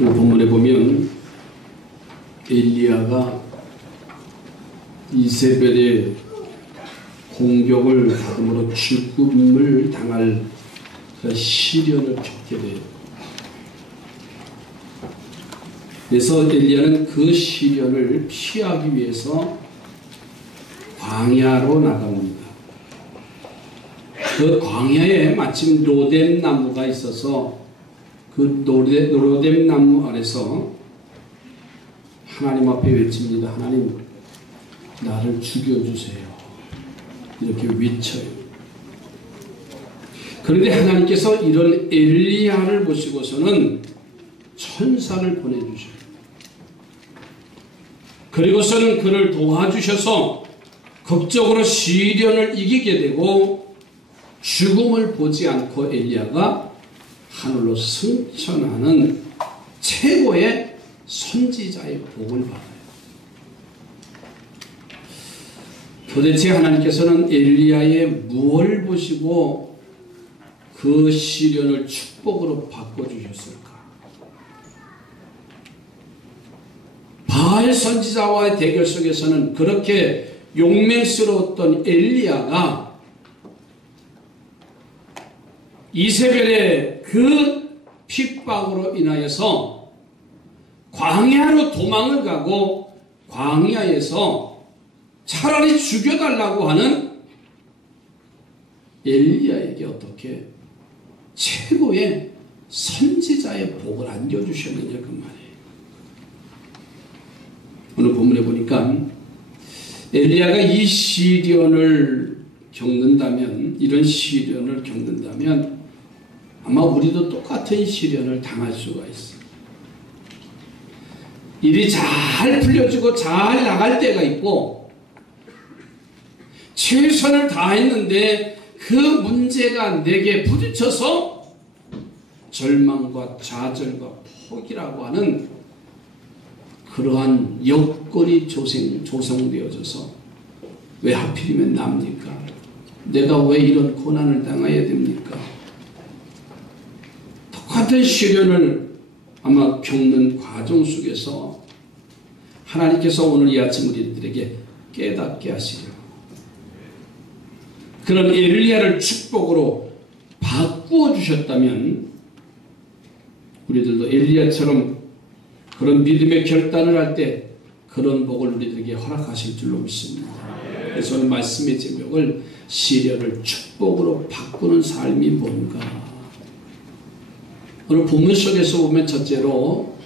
오늘 본문에 보면 엘리야가 이세벨의 공격을 받음으로 죽음을 당할 시련을 겪게 돼요. 그래서 엘리야는 그 시련을 피하기 위해서 광야로 나갑니다. 그 광야에 마침 로뎀 나무가 있어서 그 로뎀 나무 아래서 하나님 앞에 외칩니다. 하나님, 나를 죽여주세요. 이렇게 외쳐요. 그런데 하나님께서 이런 엘리야를 보시고서는 천사를 보내주셔요. 그리고서는 그를 도와주셔서 극적으로 시련을 이기게 되고 죽음을 보지 않고 엘리야가 하늘로 승천하는 최고의 선지자의 복을 받아요. 도대체 하나님께서는 엘리야의 무엇을 보시고 그 시련을 축복으로 바꿔주셨을까? 바알 선지자와의 대결 속에서는 그렇게 용맹스러웠던 엘리야가 이세벨의 그 핍박으로 인하여서 광야로 도망을 가고 광야에서 차라리 죽여달라고 하는 엘리야에게 어떻게 최고의 선지자의 복을 안겨주셨느냐 그 말이에요. 오늘 본문에 보니까 엘리야가 이 시련을 겪는다면, 이런 시련을 겪는다면 아마 우리도 똑같은 시련을 당할 수가 있어요. 일이 잘 풀려지고 잘 나갈 때가 있고 최선을 다했는데 그 문제가 내게 부딪혀서 절망과 좌절과 포기라고 하는 그러한 여건이 조성되어져서 왜 하필이면 납니까? 내가 왜 이런 고난을 당해야 됩니까? 똑같은 시련을 아마 겪는 과정 속에서 하나님께서 오늘 이 아침 우리들에게 깨닫게 하시려고 그런 엘리야를 축복으로 바꾸어 주셨다면 우리들도 엘리야처럼 그런 믿음의 결단을 할 때 그런 복을 우리들에게 허락하실 줄로 믿습니다. 그래서 오늘 말씀의 제목을 시련을 축복으로 바꾸는 삶이 뭔가. 오늘 본문 속에서 보면 첫째로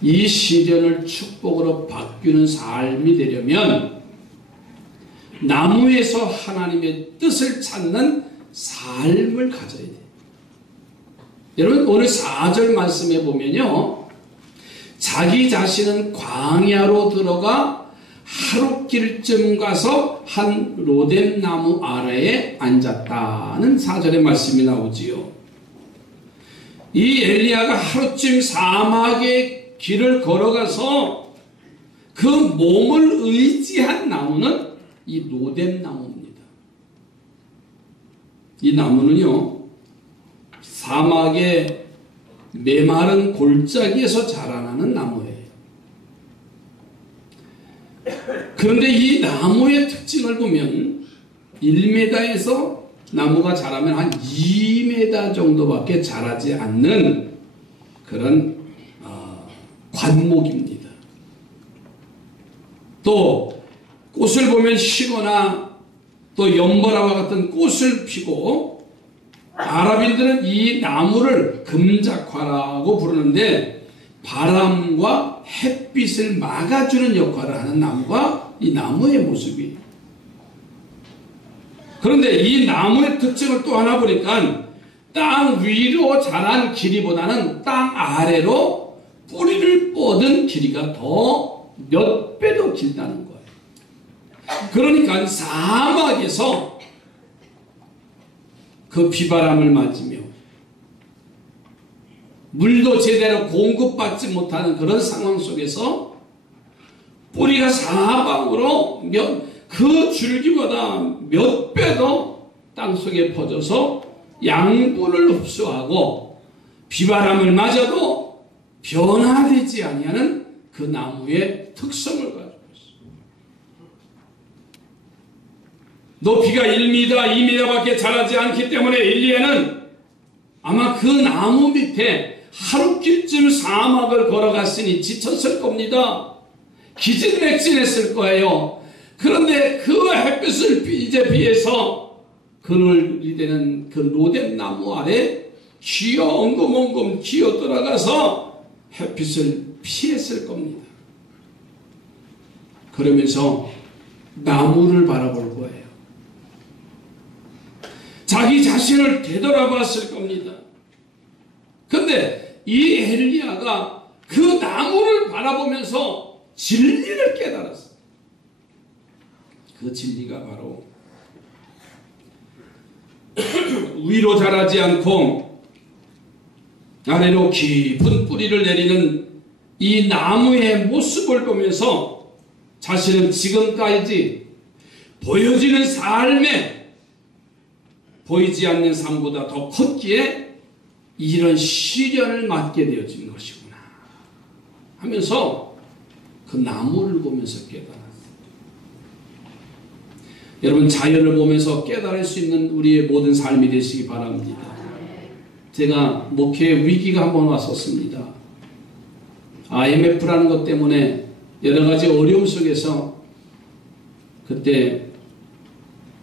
이 시련을 축복으로 바꾸는 삶이 되려면 나무에서 하나님의 뜻을 찾는 삶을 가져야 돼요. 여러분 오늘 4절 말씀에 보면요, 자기 자신은 광야로 들어가 하룻길쯤 가서 한 로뎀 나무 아래에 앉았다는 4절의 말씀이 나오지요. 이 엘리야가 하루쯤 사막의 길을 걸어가서 그 몸을 의지한 나무는 이 로뎀 나무입니다. 이 나무는요, 사막의 메마른 골짜기에서 자라나는 나무예요. 그런데 이 나무의 특징을 보면 1m에서 나무가 자라면 한 2m 정도밖에 자라지 않는 그런 관목입니다. 또 꽃을 보면 시거나 또 연보라와 같은 꽃을 피고 아랍인들은 이 나무를 금작화라고 부르는데 바람과 햇빛을 막아주는 역할을 하는 나무가 이 나무의 모습이에요. 그런데 이 나무의 특징을 또 하나 보니까 땅 위로 자란 길이보다는 땅 아래로 뿌리를 뻗은 길이가 더 몇 배 더 길다는 거예요. 그러니까 사막에서 그 비바람을 맞으며 물도 제대로 공급받지 못하는 그런 상황 속에서 뿌리가 사방으로 그 줄기보다 몇 배 더 땅속에 퍼져서 양분을 흡수하고 비바람을 맞아도 변화되지 아니하는 그 나무의 특성을 가지고 있습니다. 높이가 1m, 2m밖에 자라지 않기 때문에 엘리야는 아마 그 나무 밑에 하루길쯤 사막을 걸어갔으니 지쳤을 겁니다. 기진맥진했을 거예요. 그런데 그 햇빛을 이제 비해서 그늘이 되는 그 로뎀나무 아래 기어 엉금엉금 기어 들어가서 햇빛을 피했을 겁니다. 그러면서 나무를 바라볼 거예요. 자기 자신을 되돌아봤을 겁니다. 그런데 이 엘리야가 그 나무를 바라보면서 진리를 깨달았어요. 그 진리가 바로 위로 자라지 않고 아래로 깊은 뿌리를 내리는 이 나무의 모습을 보면서 자신은 지금까지 보여지는 삶에 보이지 않는 삶보다 더 컸기에 이런 시련을 맞게 되어진 것이구나 하면서 그 나무를 보면서 깨달았어요. 여러분, 자연을 보면서 깨달을 수 있는 우리의 모든 삶이 되시기 바랍니다. 제가 목회 위기가 한번 왔었습니다. IMF라는 것 때문에 여러 가지 어려움 속에서 그때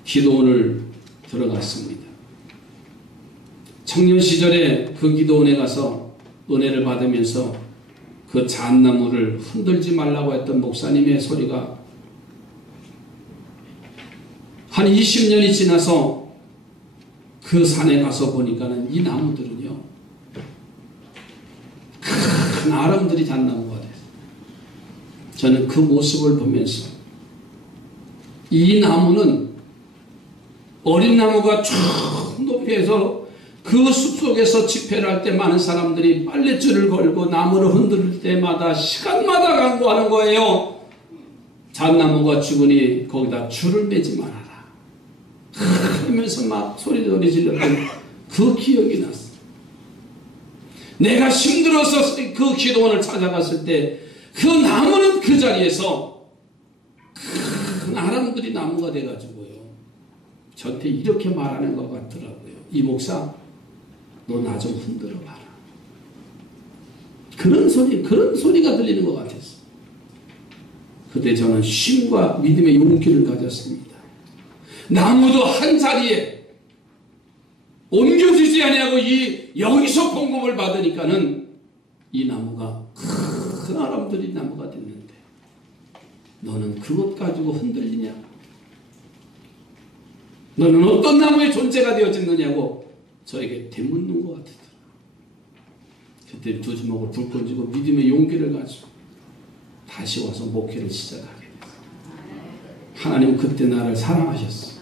기도원을 들어갔습니다. 청년 시절에 그 기도원에 가서 은혜를 받으면서 그 잣나무를 흔들지 말라고 했던 목사님의 소리가 한 20년이 지나서 그 산에 가서 보니까는 이 나무들은요, 큰 아름들이 잣나무가 됐어요. 저는 그 모습을 보면서 이 나무는 어린 나무가 쭉 높이에서 그 숲속에서 집회를 할 때 많은 사람들이 빨랫줄을 걸고 나무를 흔들 때마다 시간마다 간구하는 거예요. 잣나무가 죽으니 거기다 줄을 매지 말아라. 그러면서 막 소리 질렀던 그 기억이 났어요. 내가 힘들어서 그 기도원을 찾아갔을 때 그 나무는 그 자리에서 큰 아람들이 나무가 돼가지고요, 저한테 이렇게 말하는 것 같더라고요. 이 목사, 너 나 좀 흔들어 봐라. 그런 소리가 들리는 것 같았어요. 그때 저는 쉼과 믿음의 용기를 가졌습니다. 나무도 한 자리에 옮겨지지 아니하고 여기서 공급을 받으니까는 이 나무가 큰 아람들이 나무가 됐는데 너는 그것 가지고 흔들리냐? 너는 어떤 나무의 존재가 되어졌느냐고 저에게 되묻는 것 같더라. 그때 두 주먹을 불 던지고 믿음의 용기를 가지고 다시 와서 목회를 시작하게 됐어요. 하나님은 그때 나를 사랑하셨어.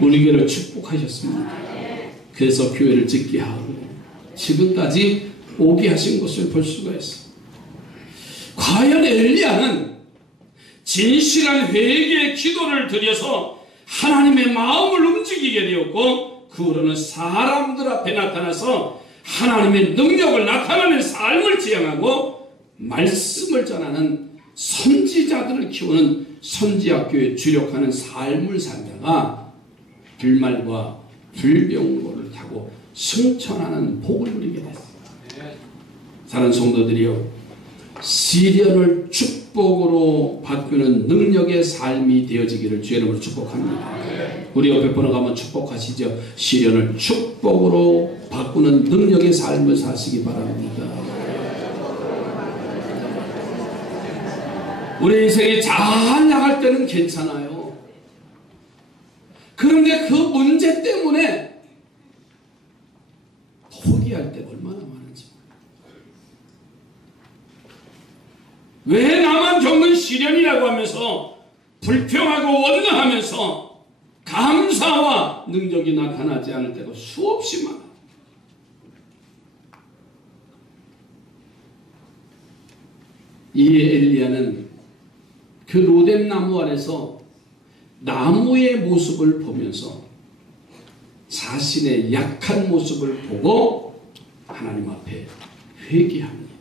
우리 교회를 축복하셨습니다. 그래서 교회를 짓게 하고 지금까지 오게 하신 것을 볼 수가 있어요. 과연 엘리야는 진실한 회개의 기도를 드려서 하나님의 마음을 움직이게 되었고, 그 후로는 사람들 앞에 나타나서 하나님의 능력을 나타내는 삶을 지향하고 말씀을 전하는 선지자들을 키우는 선지학교에 주력하는 삶을 살다가 불말과 불병거를 타고 승천하는 복을 누리게 됐습니다. 사랑하는 성도들이요, 시련을 축복으로 바꾸는 능력의 삶이 되어지기를 주의 이름으로 축복합니다. 우리 옆에 번호가 한번 축복하시죠. 시련을 축복으로 바꾸는 능력의 삶을 사시기 바랍니다. 우리 인생이 잘 나갈 때는 괜찮아요. 그런데 그 문제 때문에 포기할 때가 얼마나 많은지. 왜 나만 겪는 시련이라고 하면서 불평하고 원망하면서 감사와 능력이 나타나지 않을 때가 수없이 많아요. 이 엘리야는 그 로뎀나무 아래서 나무의 모습을 보면서 자신의 약한 모습을 보고 하나님 앞에 회개합니다.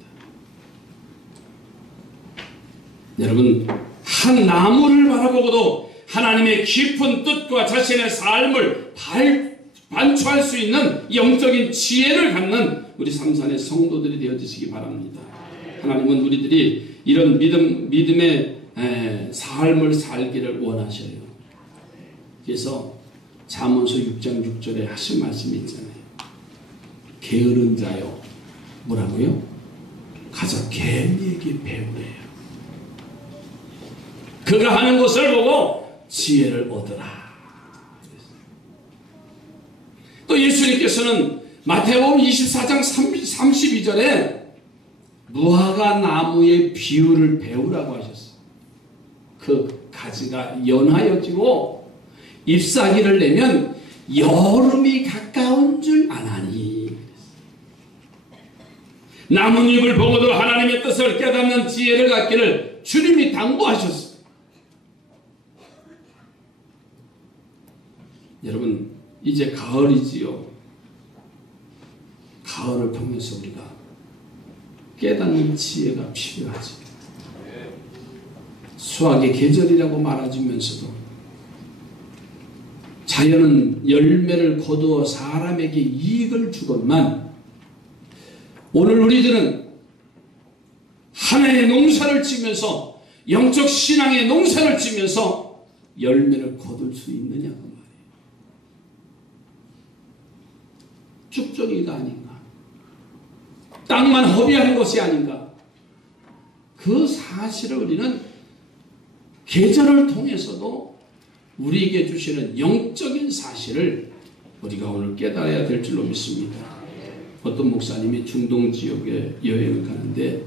여러분, 한 나무를 바라보고도 하나님의 깊은 뜻과 자신의 삶을 반추할 수 있는 영적인 지혜를 갖는 우리 삼산의 성도들이 되어주시기 바랍니다. 하나님은 우리들이 이런 믿음의 삶을 살기를 원하셔요. 그래서 잠언서 6장 6절에 하신 말씀이 있잖아요. 게으른 자요, 뭐라고요? 가서 개미에게 배우래요. 그가 하는 것을 보고 지혜를 얻으라. 또 예수님께서는 마태복음 24장 32절에 무화과 나무의 비유를 배우라고 하셨어요. 그 가지가 연하여지고 잎사귀를 내면 여름이 가까운 줄 아나니. 나뭇잎을 보고도 하나님의 뜻을 깨닫는 지혜를 갖기를 주님이 당부하셨어요. 여러분, 이제 가을이지요. 가을을 통해서 우리가 깨닫는 지혜가 필요하지. 수확의 계절이라고 말해주면서도 자연은 열매를 거두어 사람에게 이익을 주건만 오늘 우리들은 하나의 농사를 지면서 영적 신앙의 농사를 지면서 열매를 거둘 수 있느냐고 말이에요. 쭉정이가 아닌가, 땅만 허비하는 것이 아닌가. 그 사실을 우리는 계절을 통해서도 우리에게 주시는 영적인 사실을 우리가 오늘 깨달아야 될 줄로 믿습니다. 어떤 목사님이 중동 지역에 여행을 가는데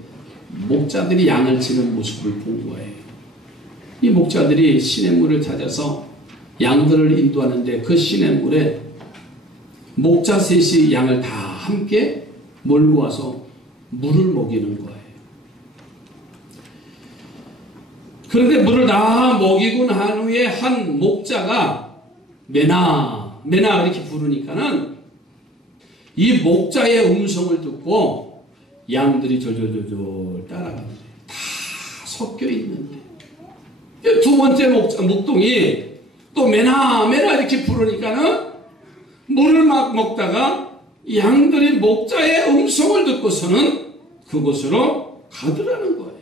목자들이 양을 치는 모습을 본 거예요. 이 목자들이 시냇물을 찾아서 양들을 인도하는데 그 시냇물에 목자 셋이 양을 다 함께 몰고 와서 물을 먹이는 거예요. 그런데 물을 다 먹이고 난 후에 한 목자가 메나 이렇게 부르니까는 이 목자의 음성을 듣고 양들이 졸졸졸졸 따라가는 거예요. 다 섞여 있는데 두 번째 목동이 또 메나 이렇게 부르니까는 물을 막 먹다가 양들이 목자의 음성을 듣고서는 그곳으로 가더라는 거예요.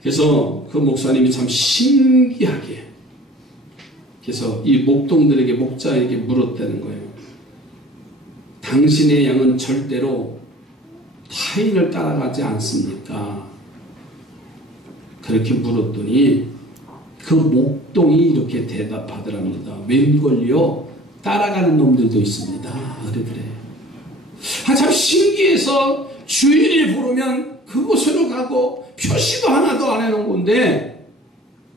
그래서 그 목사님이 참 신기하게 그래서 이 목동들에게 목자에게 물었다는 거예요. 당신의 양은 절대로 타인을 따라가지 않습니까? 그렇게 물었더니 그 목동이 이렇게 대답하더랍니다. 웬걸요? 따라가는 놈들도 있습니다. 그래. 참 신기해서 주인이 부르면 그곳으로 가고 표시도 하나도 안 해놓은 건데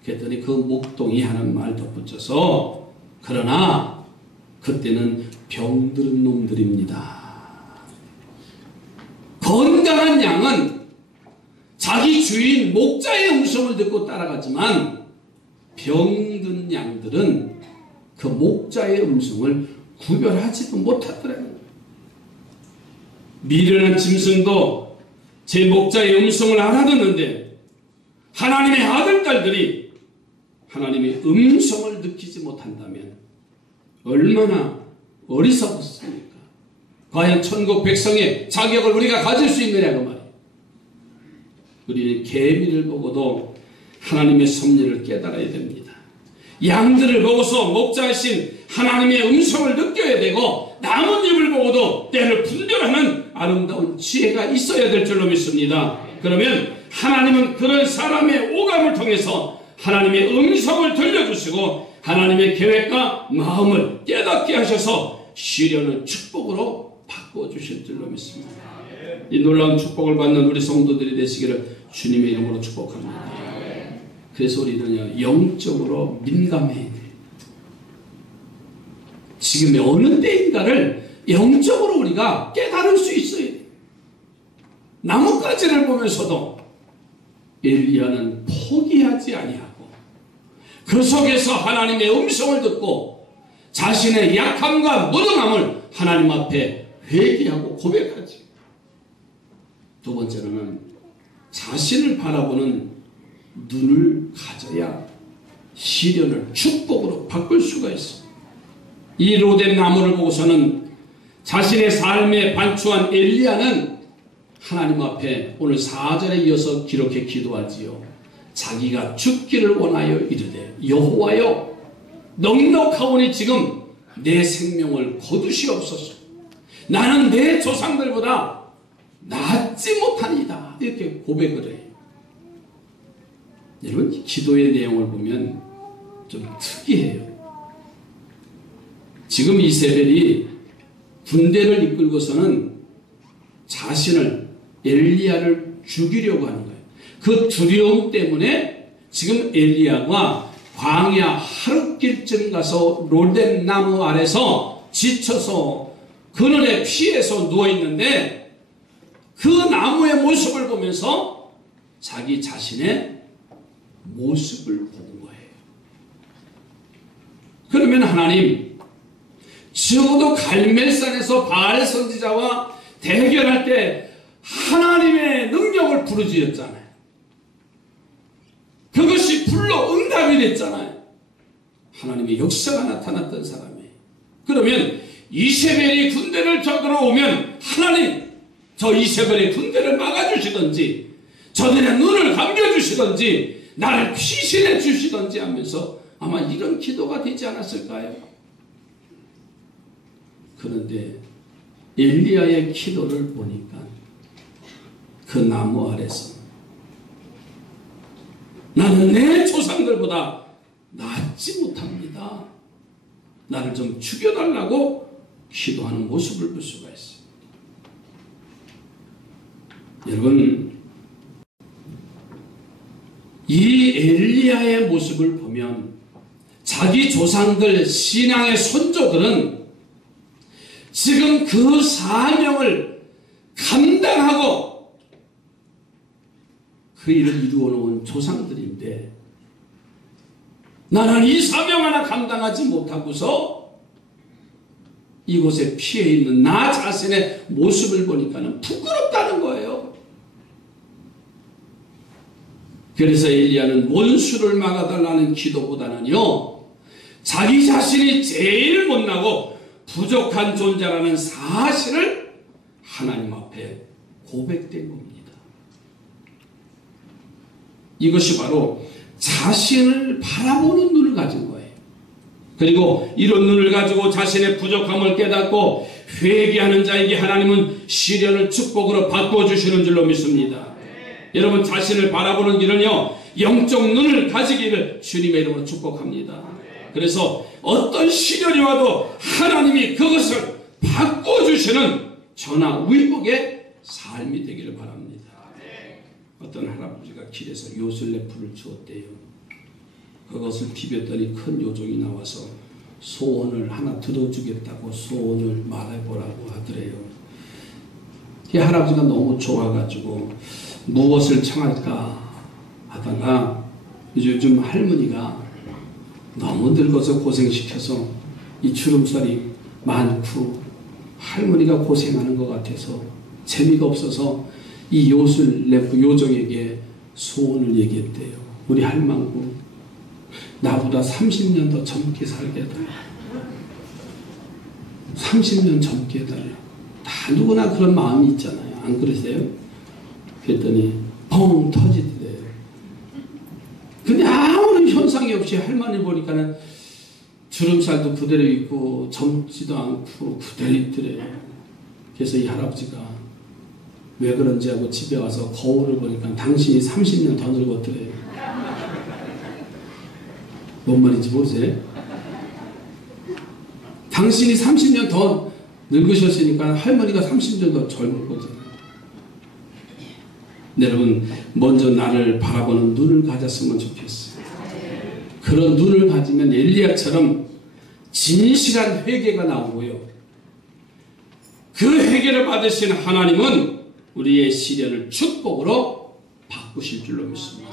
그랬더니 그 목동이 하는 말 덧붙여서 그러나 그때는 병들은 놈들입니다. 건강한 양은 자기 주인 목자의 음성을 듣고 따라가지만 병든 양들은 그 목자의 음성을 구별하지도 못하더라고요. 미련한 짐승도 제 목자의 음성을 알아듣는데 하나님의 아들딸들이 하나님의 음성을 느끼지 못한다면 얼마나 어리석었습니까? 과연 천국 백성의 자격을 우리가 가질 수 있느냐고 말이에요. 우리는 개미를 보고도 하나님의 섭리를 깨달아야 됩니다. 양들을 보고서 목자이신 하나님의 음성을 느껴야 되고 나뭇잎을 보고도 때를 분별하는 아름다운 지혜가 있어야 될 줄로 믿습니다. 그러면 하나님은 그런 사람의 오감을 통해서 하나님의 음성을 들려주시고 하나님의 계획과 마음을 깨닫게 하셔서 시련을 축복으로 바꿔주실 줄로 믿습니다. 이 놀라운 축복을 받는 우리 성도들이 되시기를 주님의 이름으로 축복합니다. 그래서 우리는 영적으로 민감해야 돼요. 지금 어느 때인가를 영적으로 우리가 깨달을 수 있어야 돼요. 나뭇가지를 보면서도 엘리야는 포기하지 아니하고 그 속에서 하나님의 음성을 듣고 자신의 약함과 무능함을 하나님 앞에 회개하고 고백하지. 두 번째로는 자신을 바라보는 눈을 가져야 시련을 축복으로 바꿀 수가 있어. 이 로뎀 나무를 보고서는 자신의 삶에 반추한 엘리야는 하나님 앞에 오늘 4절에 이어서 기록해 기도하지요. 자기가 죽기를 원하여 이르되 여호와여 넉넉하오니 지금 내 생명을 거두시옵소서. 나는 내 조상들보다 낫지 못하니이다. 이렇게 고백을 해요. 여러분 기도의 내용을 보면 좀 특이해요. 지금 이세벨이 군대를 이끌고서는 자신을 엘리야를 죽이려고 하는 거예요. 그 두려움 때문에 지금 엘리야가 광야 하룻길쯤 가서 로뎀 나무 아래서 지쳐서 그늘에 피해서 누워있는데 그 나무의 모습을 보면서 자기 자신의 모습을 본 거예요. 그러면 하나님, 적어도 갈멜산에서 바알 선지자와 대결할 때 하나님의 능력을 부르짖었잖아요. 그것이 불로 응답이 됐잖아요. 하나님의 역사가 나타났던 사람이에요. 그러면 이세벨이 군대를 쳐들어 오면 하나님, 저 이세벨의 군대를 막아주시든지 저들의 눈을 감겨주시든지 나를 피신해 주시든지 하면서 아마 이런 기도가 되지 않았을까요? 그런데 엘리야의 기도를 보니까 그 나무 아래서 나는 내 조상들보다 낫지 못합니다. 나를 좀 죽여달라고 기도하는 모습을 볼 수가 있어요. 여러분, 이 엘리야의 모습을 보면 자기 조상들 신앙의 선조들은 지금 그 사명을 감당하고 그 일을 이루어 놓은 조상들인데 나는 이 사명 하나 감당하지 못하고서 이곳에 피해 있는 나 자신의 모습을 보니까는 부끄럽다는 거예요. 그래서 엘리야는 원수를 막아달라는 기도보다는요, 자기 자신이 제일 못나고 부족한 존재라는 사실을 하나님 앞에 고백된 겁니다. 이것이 바로 자신을 바라보는 눈을 가진 거예요. 그리고 이런 눈을 가지고 자신의 부족함을 깨닫고 회개하는 자에게 하나님은 시련을 축복으로 바꿔주시는 줄로 믿습니다. 여러분, 자신을 바라보는 길은요, 영적 눈을 가지기를 주님의 이름으로 축복합니다. 그래서 어떤 시련이 와도 하나님이 그것을 바꿔주시는 전화위복의 삶이 되기를 바랍니다. 어떤 할아버지가 길에서 요술래프를 주었대요. 그것을 비볐더니 큰 요정이 나와서 소원을 하나 들어주겠다고 소원을 말해보라고 하더래요. 이 할아버지가 너무 좋아가지고 무엇을 청할까 하다가 요즘 할머니가 너무 늙어서 고생시켜서 이 주름살이 많고 할머니가 고생하는 것 같아서 재미가 없어서 이 요술래프 요정에게 소원을 얘기했대요. 우리 할망구, 나보다 30년 더 젊게 살게 해달라. 30년 젊게 해달라. 다 누구나 그런 마음이 있잖아요. 안 그러세요? 그랬더니 펑 터지더래요. 근데 아무런 현상이 없이 할머니 보니까는 주름살도 그대로 있고 젊지도 않고 그대로 있더래요. 그래서 이 할아버지가 왜 그런지 하고 집에 와서 거울을 보니까 당신이 30년 더 늙었더래요. 뭔 말인지 모르세요? 당신이 30년 더 늙으셨으니까 할머니가 30년 더 젊은 거잖아요. 여러분, 먼저 나를 바라보는 눈을 가졌으면 좋겠어요. 그런 눈을 가지면 엘리야처럼 진실한 회개가 나오고요. 그 회개를 받으신 하나님은 우리의 시련을 축복으로 바꾸실 줄로 믿습니다.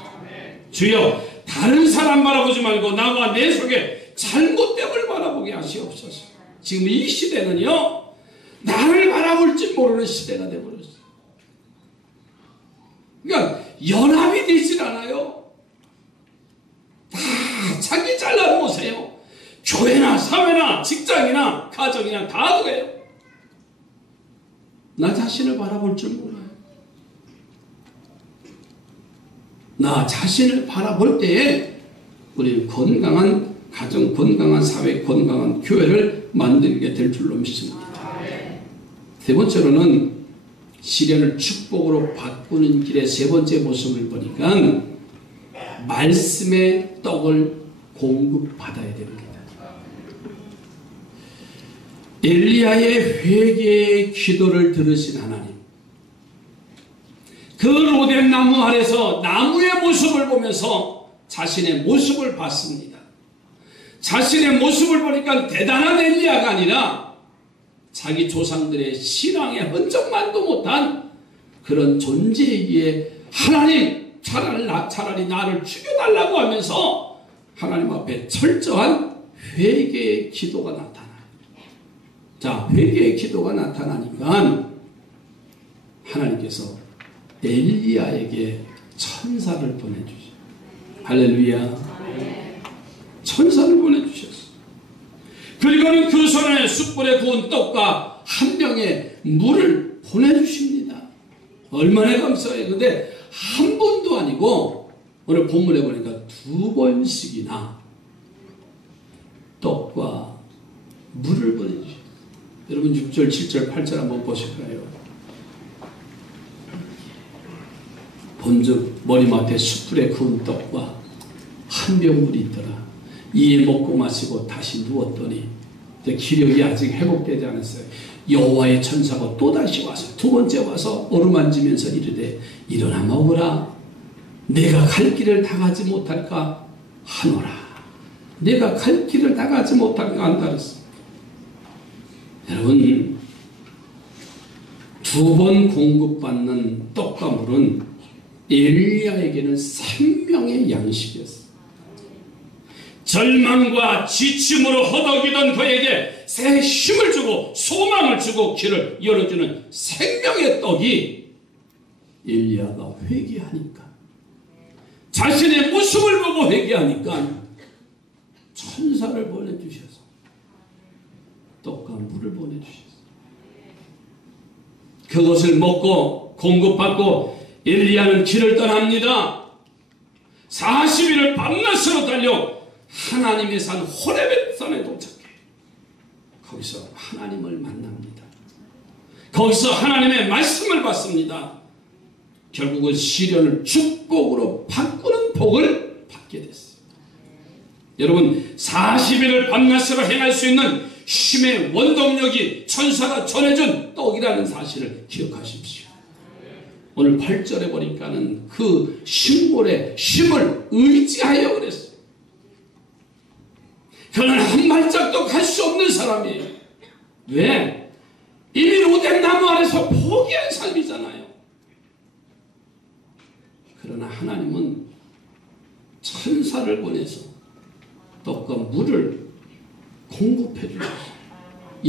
주여, 다른 사람 바라보지 말고 나와 내 속에 잘못됨을 바라보게 하시옵소서. 지금 이 시대는요, 나를 바라볼 줄 모르는 시대가 되어버렸어요. 그러니까 연합이 되질 않아요. 다 자기 잘난 못해요. 교회나 사회나 직장이나 가정이나 다 그래요. 나 자신을 바라볼 줄 몰라요. 나 자신을 바라볼 때에 우리는 건강한 가정, 건강한 사회, 건강한 교회를 만들게 될 줄로 믿습니다. 세 번째로는 시련을 축복으로 바꾸는 길의 세 번째 모습을 보니까 말씀의 떡을 공급받아야 됩니다. 엘리야의 회개의 기도를 들으신 하나님, 그 로뎀 나무 아래서 나무의 모습을 보면서 자신의 모습을 봤습니다. 자신의 모습을 보니까 대단한 엘리야가 아니라 자기 조상들의 신앙의 흔적만도 못한 그런 존재이기에 하나님 차라리 나를 죽여달라고 하면서 하나님 앞에 철저한 회개의 기도가 나타나요. 자, 회개의 기도가 나타나니까 하나님께서 엘리야에게 천사를 보내주셨어요. 할렐루야. 천사를 보내주셨어요. 그리고는 그 손에 숯불에 구운 떡과 한 병의 물을 보내주십니다. 얼마나 감사해요. 근데 한 번도 아니고 오늘 본문에 보니까 2번씩이나 떡과 물을 보내주셨어요. 여러분 6절, 7절, 8절 한번 보실까요? 본즉 머리맡에 숯불에 구운 떡과 한 병 물이 있더라. 이에 먹고 마시고 다시 누웠더니 기력이 아직 회복되지 않았어요. 여호와의 천사가 또다시 와서 두 번째 와서 어루만지면서 이르되 일어나 먹으라. 내가 갈 길을 다 가지 못할까 하노라. 내가 갈 길을 다 가지 못할까 한다 그랬어요. 여러분, 2번 공급받는 떡과 물은 엘리야에게는 생명의 양식이었어요. 절망과 지침으로 허덕이던 그에게 새 힘을 주고 소망을 주고 길을 열어주는 생명의 떡이 엘리야가 회개하니까, 자신의 모습을 보고 회개하니까 천사를 보내주셔서 떡과 물을 보내주셨어요. 그것을 먹고 공급받고 엘리야는 길을 떠납니다. 40일을 밤낮으로 달려 하나님의 산 호렙의 산에 도착해 거기서 하나님을 만납니다. 거기서 하나님의 말씀을 받습니다. 결국은 시련을 축복으로 바꾸는 복을 받게 됐어요. 여러분, 40일을 밤낮으로 행할 수 있는 힘의 원동력이 천사가 전해준 떡이라는 사실을 기억하십시오. 오늘 8절에 보니까는 그 심볼의 힘을 의지하여 그랬어요. 그는 한 발짝도 갈 수 없는 사람이에요. 왜? 이미 로뎀 나무 아래서 포기한 삶이잖아요. 그러나 하나님은 천사를 보내서 떡과 물을 공급해 주셔서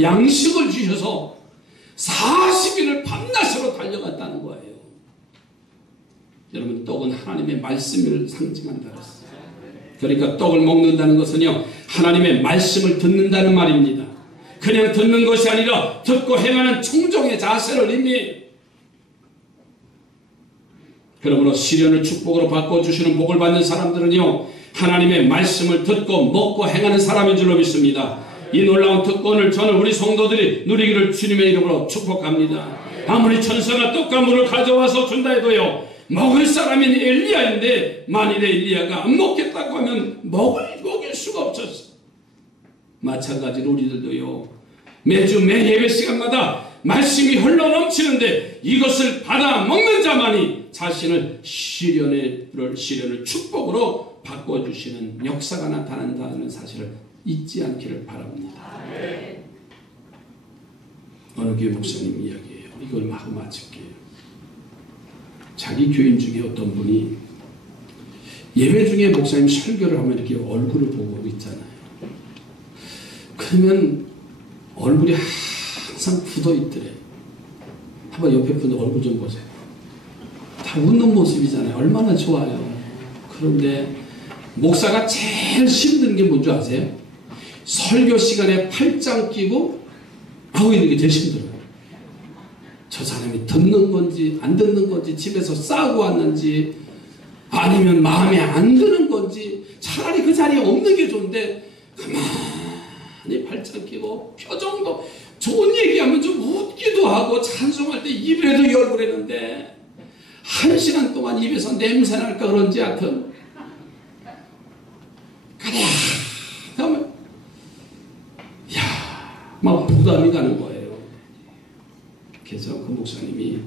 양식을 주셔서 40일을 밤낮으로 달려갔다는 거예요. 여러분, 떡은 하나님의 말씀을 상징한다 그랬어요. 그러니까 떡을 먹는다는 것은요, 하나님의 말씀을 듣는다는 말입니다. 그냥 듣는 것이 아니라 듣고 행하는 청종의 자세를 의미해요. 그러므로 시련을 축복으로 바꿔주시는 복을 받는 사람들은요, 하나님의 말씀을 듣고 먹고 행하는 사람인 줄로 믿습니다. 이 놀라운 특권을 저는 우리 성도들이 누리기를 주님의 이름으로 축복합니다. 아무리 천사가 떡과 물을 가져와서 준다 해도요, 먹을 사람인 엘리야인데 만일에 엘리야가 안 먹겠다고 하면 먹일 수가 없었어. 마찬가지로 우리들도요, 매주 매 예배 시간마다 말씀이 흘러넘치는데 이것을 받아 먹는 자만이 자신을 시련을 축복으로 바꿔주시는 역사가 나타난다는 사실을 잊지 않기를 바랍니다. 어느 교회 목사님 이야기예요. 이걸 하고 마칠게요. 자기 교인 중에 어떤 분이 예배 중에 목사님 설교를 하면 이렇게 얼굴을 보고 있잖아요. 그러면 얼굴이 항상 굳어 있더래. 한번 옆에 분 얼굴 좀 보세요. 다 웃는 모습이잖아요. 얼마나 좋아요. 그런데 목사가 제일 힘든 게 뭔지 아세요? 설교 시간에 팔짱 끼고 하고 있는 게 제일 힘들어요. 저 사람이 듣는 건지 안 듣는 건지, 집에서 싸우고 왔는지, 아니면 마음에 안 드는 건지, 차라리 그 자리에 없는 게 좋은데 가만히 팔짱 끼고 표정도 좋은 얘기하면 좀 웃기도 하고 찬송할 때 입에도 열고 그랬는데 1시간 동안 입에서 냄새 날까 그런지 하여튼 가랴 하면 막 부담이 가는 거예요. 그래서 그 목사님이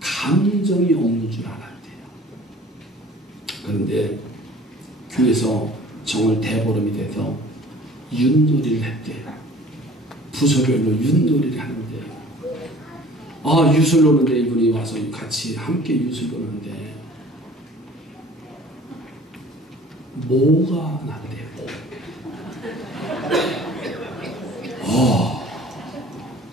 감정이 없는 줄 알았대요. 그런데 교회에서 정말 대보름이 돼서 윷놀이를 했대요. 부서별로 윷놀이를 하는데, 윷을 노는데 이분이 와서 같이 함께 윷을 노는데 모가 났대요.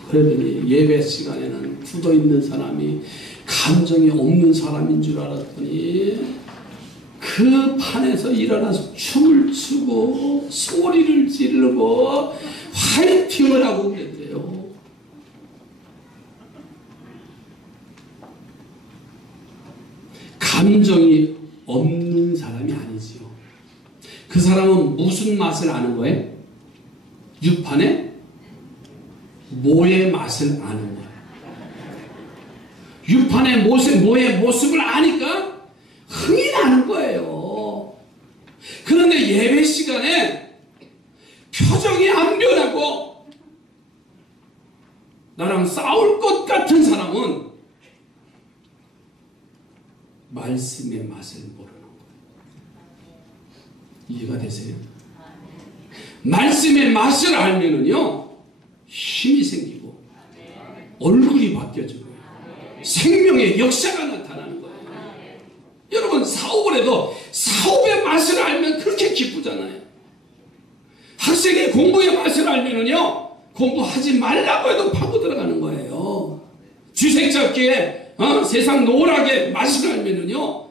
그러더니 예배 시간에는 굳어있는 사람이 감정이 없는 사람인 줄 알았더니 그 판에서 일어나서 춤을 추고 소리를 지르고 화이팅을 하고 그랬대요. 감정이 없는 사람이 아니지요. 그 사람은 무슨 맛을 아는 거예요? 윷판에 모의 맛을 아는 거예요. 윷판의 모의 모습을 아니까 흥이 나는 거예요. 그런데 예배 시간에 표정이 안 변하고 나랑 싸울 것 같은 사람은 말씀의 맛을 모르는 거예요. 이해가 되세요? 말씀의 맛을 알면은요, 힘이 생기고 얼굴이 바뀌어지고 생명의 역사가 나타나는 거예요. 여러분, 사업을 해도 사업의 맛을 알면 그렇게 기쁘잖아요. 학생의 공부의 맛을 알면은요, 공부하지 말라고 해도 파고 들어가는 거예요. 쥐새잡기에 세상 노락의 맛을 알면은요,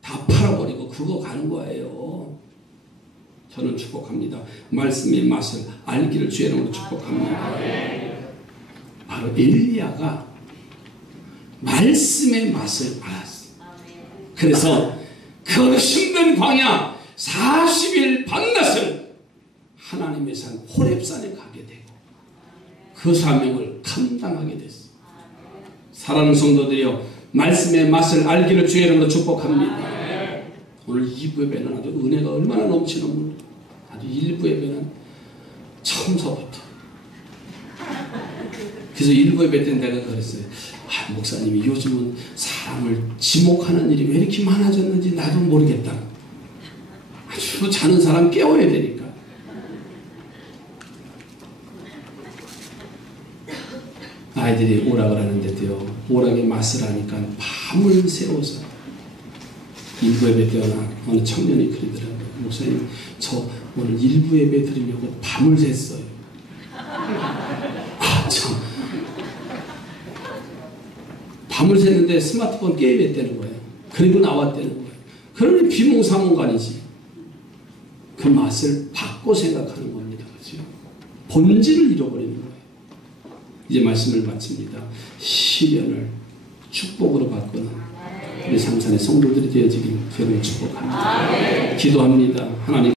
다 팔아버리고 그거 가는 거예요. 저는 축복합니다. 말씀의 맛을 알기를 주의 이름으로 축복합니다. 바로 엘리야가 말씀의 맛을 알았어요. 그래서 그 힘든 광야 40일 밤낮을 하나님의 산 호렙산에 가게 되고 그 사명을 감당하게 됐어요. 사랑하는 성도들이여, 말씀의 맛을 알기를 주의 이름으로 축복합니다. 오늘 2부 예배는 아주 은혜가 얼마나 넘치는 분, 아주 1부 예배는 처음서부터. 그래서 1부 예배 때 내가 그랬어요. 목사님이 요즘은 사람을 지목하는 일이 왜 이렇게 많아졌는지 나도 모르겠다. 아주 자는 사람 깨워야 되니까. 아이들이 오락을 하는데도요, 오락의 맛을 아니까 밤을 새워서 1부 예배 때 어느 청년이 그러더라고요. 목사님, 저 오늘 1부 예배 드리려고 밤을 샜어요. 참. 밤을 샜는데 스마트폰 게임했다는 거예요. 그리고 나왔다는 거예요. 그러면 비몽사몽간이지. 그 맛을 바꿔 생각하는 겁니다. 그렇죠? 본질을 잃어버리는 거예요. 이제 말씀을 마칩니다. 시련을 축복으로 바꾸는 우리 삼산의 성도들이 되어지길 주님을 축복합니다. 기도합니다. 하나님.